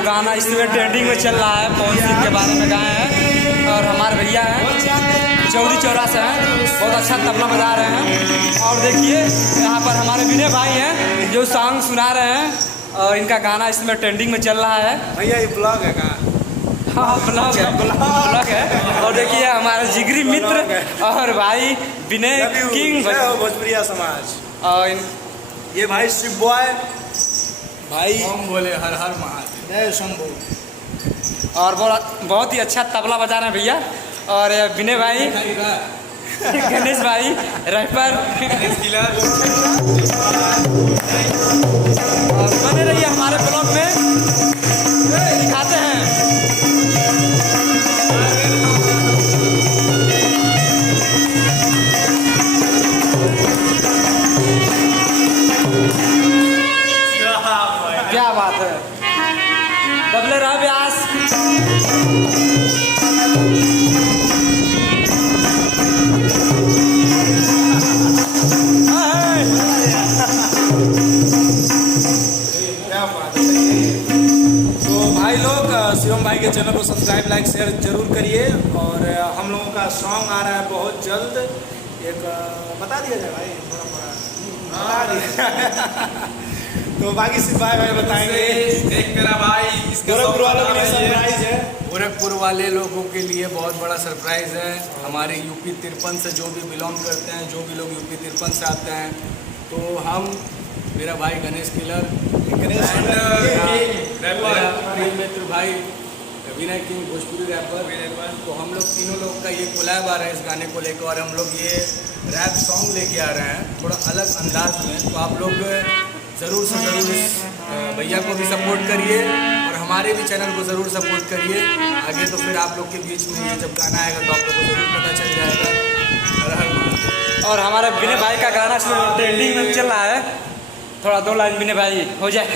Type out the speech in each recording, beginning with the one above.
जो गाना इस समय ट्रेंडिंग में चल रहा है पवन सिंह के बारे में गाए हैं। और हमारे भैया हैं चौरी चौरा से हैं, बहुत अच्छा तबला बजा रहे हैं। और देखिए यहाँ पर हमारे विनय भाई हैं जो सॉन्ग सुना रहे हैं और इनका गाना इस समय ट्रेंडिंग में चल रहा है। भैया ये ब्लॉग है कहाँ? हाँ ब्लॉग है, ब्लॉग है। और देखिए हमारे जिगरी मित्र और भाई विनय किंग भोजपुरिया समाज। और ये भाई शिव बॉय भाई हम बोले हर हर महादेव जय शंभू। और बहुत ही अच्छा तबला बजा रहे हैं भैया। और विनय भाई गणेश भाई रैपर और बने रहिए हमारे ब्लॉग में, दिखाते हैं। क्या बात है, डबले रहा व्यास। तो भाई लोग शिवम भाई के चैनल को सब्सक्राइब लाइक शेयर जरूर करिए। और हम लोगों का सॉन्ग आ रहा है बहुत जल्द, एक बता दिया जाए भाई थोड़ा बता दिया। तो बाकी सिर्फ भाई बताएंगे। एक मेरा भाई इसका गोरखपुर वालों के लिए सरप्राइज है। गोरखपुर वाले लोगों के लिए बहुत बड़ा सरप्राइज है। हमारे यूपी 53 से जो भी बिलोंग करते हैं, जो भी लोग यूपी 53 से आते हैं, तो हम मेरा भाई गणेश किलर, गणेश प्रिय मित्र भाई विनय किंग भोजपुरी रैपर, तो हम लोग तीनों लोग का ये कोलैब आ रहा है इस गाने को लेकर। और हम लोग ये रैप सॉन्ग लेके आ रहे हैं थोड़ा अलग अंदाज में। तो आप लोग ज़रूर से ज़रूर इस भैया को भी सपोर्ट करिए और हमारे भी चैनल को ज़रूर सपोर्ट करिए। आगे तो फिर आप लोग के बीच में ये जब गाना आएगा तो आप लोग को ज़रूर पता चल जाएगा। हर हर महादेव। और हमारे विनय भाई का गाना इसमें ट्रेंडिंग में चल रहा है, थोड़ा दो लाइन विनय भाई हो जाए।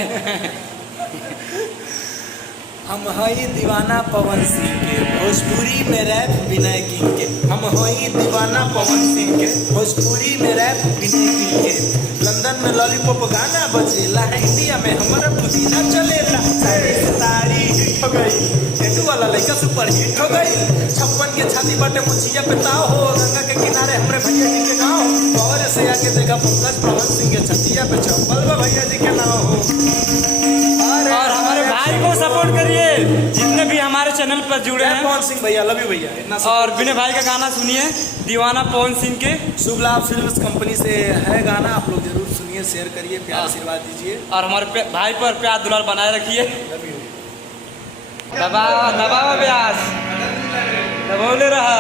हम हई दीवाना पवन सिंह के, भोजपुरी में रैप विनय किंग के। हम हई दीवाना पवन सिंह के, भोजपुरी में रैप विनय किंग के। लंदन में लॉलीपॉप गाना बजेला है, इंडिया में हमारा पुदीना चलेला। सारी सितारी हिट हो गई, टेटू वाला लड़का सुपर हिट हो गई। 56 के छाती बाटे मुछिया पे ताव हो, गंगा के किनारे हमरे भैया जी के गाँव। और से आके देखा पंकज पवन सिंह के छतिया पे चप्पल भैया जी के नाम हो। और हमारे भाई को सपोर्ट करिए जितने भी हमारे चैनल पर जुड़े हैं। पवन सिंह भैया लव यू भैया इतना। और विनय भाई का गाना सुनिए दीवाना पवन सिंह के, शुभ लाभ फिल्म्स कंपनी से है गाना। आप लोग जरूर सुनिए, शेयर करिए, प्यार आशीर्वाद दीजिए। और हमारे भाई पर प्यार दुलार बनाए रखिए। दबावा दबावा व्यास दबोले रहा।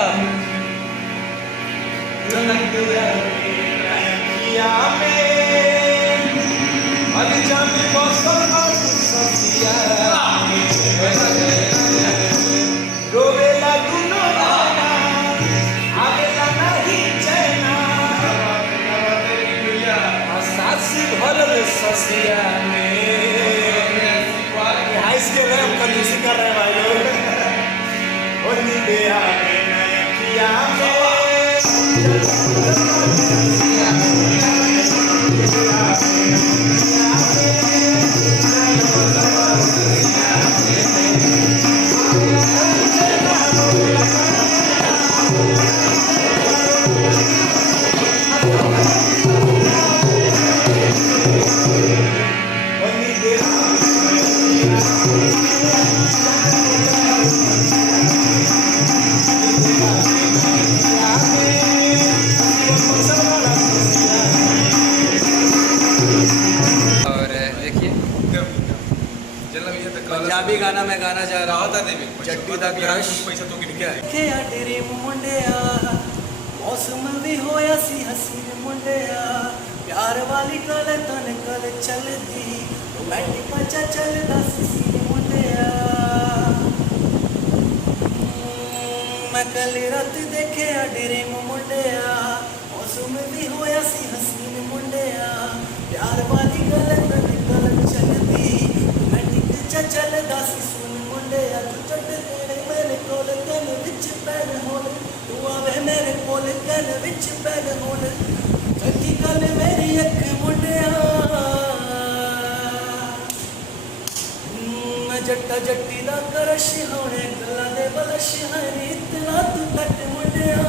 कर रहे हैं भाई पंजाबी गाना मैं गाना चाह रहा हूँ, चट्टी दा क्रश। मौसम भी होया सी हसीन मुंडिया, प्यार वाली गल तन गल चलदी, रोमांटिक बच्चा चलदा सी सीन मुंडिया। मैं कल रात देखे ड्रीम मुंडिया, मौसम भी होया सी हसीन मुंडिया, प्यार वाली गल तन गल चलदी, रोमांटिक बच्चा चलदा सी सीन मुंडिया। तू चट तेरे मेरे कोल कल विच पैर होल, तू आवे मेरे कोल कल विच पैर होल, चंगी गल मेरी अख मुंडिया। मैं जट्टा जट्टी दा करश होने गल्ला दे बलश है नी इतना तू कट मुंडिया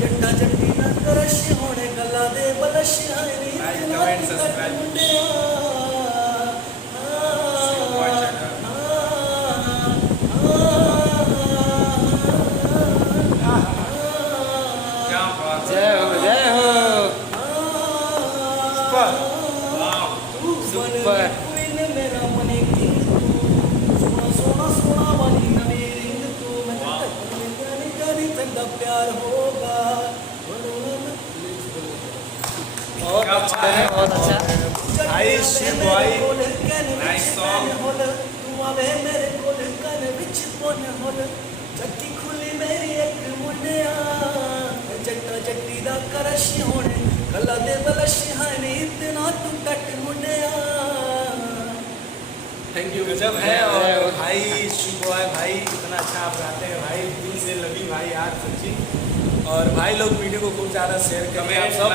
जट्टा जट्टी दा करश होने गल्ला दे बलश है नी इतना तू कट मुंडिया जय हो जय हो। सुपर। मेरा मने किंग तू सोना सोना सोना वाली नवी रिंग तू मैं जानी जानी तंदा प्यार होगा बहुत अच्छा है, बहुत अच्छा। भाई शिव भाई नाइस सॉन्ग तू आवे मेरे कोल कन विच पोन होल जट्टी खुली मेरी एक मुंडिया जट्टा जट्टी दा करश होने गल्ला दे बलश है नी इतना तू कट मुंडिया। थैंक यू गजब है। और भाई शिव भाई इतना अच्छा आप गाते हैं भाई, दिल से लगी भाई आज सच्ची। और भाई लोग वीडियो को खूब ज़्यादा शेयर करें आप सब।